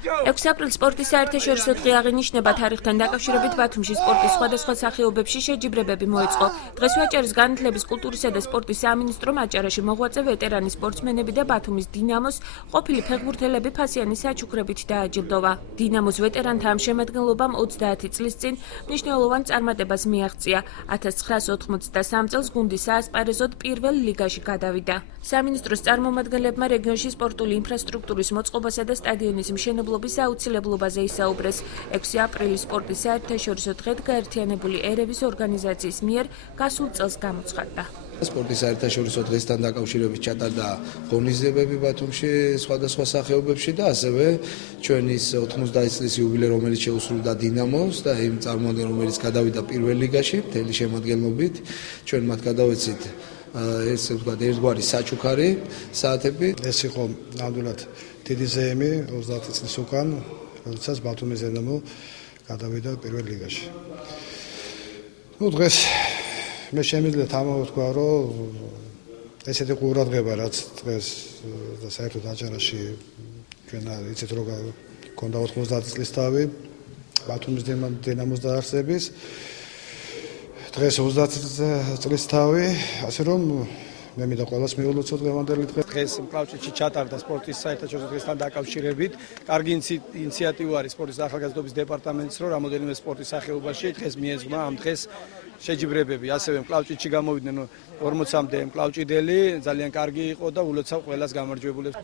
6 აპრილს სპორტის საერთაშორისო დღე აღინიშნება. თარიღთან დაკავშირებით ბათუმში სპორტის სხვადასხვა სახეობებში შეჯიბრებები მოეწყო. დღეს ვაჭარის განათლების, კულტურისა და სპორტის სამინისტრომ აჭარაში მოღვაწე ვეტერანი სპორტსმენები და ბათუმის დინამოს ყოფილი ფეხბურთელები ფასიანის საჩუქრებით დააჯილდოვა. დინამოს ვეტერანთა ამ შემადგენლობამ 30 წლის წინ მნიშვნელოვან წარმატებას მიაღწია. 1983 წელს გუნდი საასპარეზოდ პირველ ლიგაში გადავიდა. სამინისტროს წარმომადგენლებმა რეგიონში სპორტული ინფრასტრუქტურის მოწყობასა და სტადიონის მშენებლობის აუცილებლობაზე ისაუბრეს. 6 აპრილის სპორტის საერთაშორისო დღედ გაერთიანებული ერების ორგანიზაციის მიერ გასულ წელს გამოცხადდა. სპორტის საერთაშორისო დღესთან დაკავშირებით ჩატარდა ღონისძიებები ბათუმში სხვადასხვა სახეობებში და ასევე ჩვენი 90 წლის იუბილე, რომელიც შეუსრულდა დინამოს და იმ წარმოადგენს, რომელიც გადავიდა პირველ ლიგაში მთელი შემადგენლობით. ჩვენ მათ გადავეცით ესე ვთქვათ, ერთგვარი საჩუქარი საათები. ეს იყო ნამდვილად დიდი ზეიმი 30 წლის უკან, როდესაც ბათუმის დინამო გადავიდა პირველ ლიგაში. დღეს მე შემიძლია თამამოვთქვა, რომ ესეთი ყურადღება, რაც დღეს და საერთოდ აჭარაში ჩვენ იცით, რომ გქონდა 90 წლის თავი ბათუმის დინამოს დაარსების. დღეს 30 წლის თავი, ასე რომ მე მინდა ყველას მიულოცო დღევანდელი დღე. დღეს კლავჭიდში ჩატარდა სპორტის საერთაშორისო დღესთან დაკავშირებით. კარგი ინიციატივა არის სპორტის და ახალგაზრდობის დეპარტამენტის, რომ რამოდენიმე სპორტის სახეობაში დღეს მიეძღვნა ამ დღეს შეჯიბრებები. ასევე კლავჭიდში გამოვიდნენ 40-მდე კლავჭიდელი, ძალიან კარგი იყო და ულოცავ ყველას გამარჯვებულებს.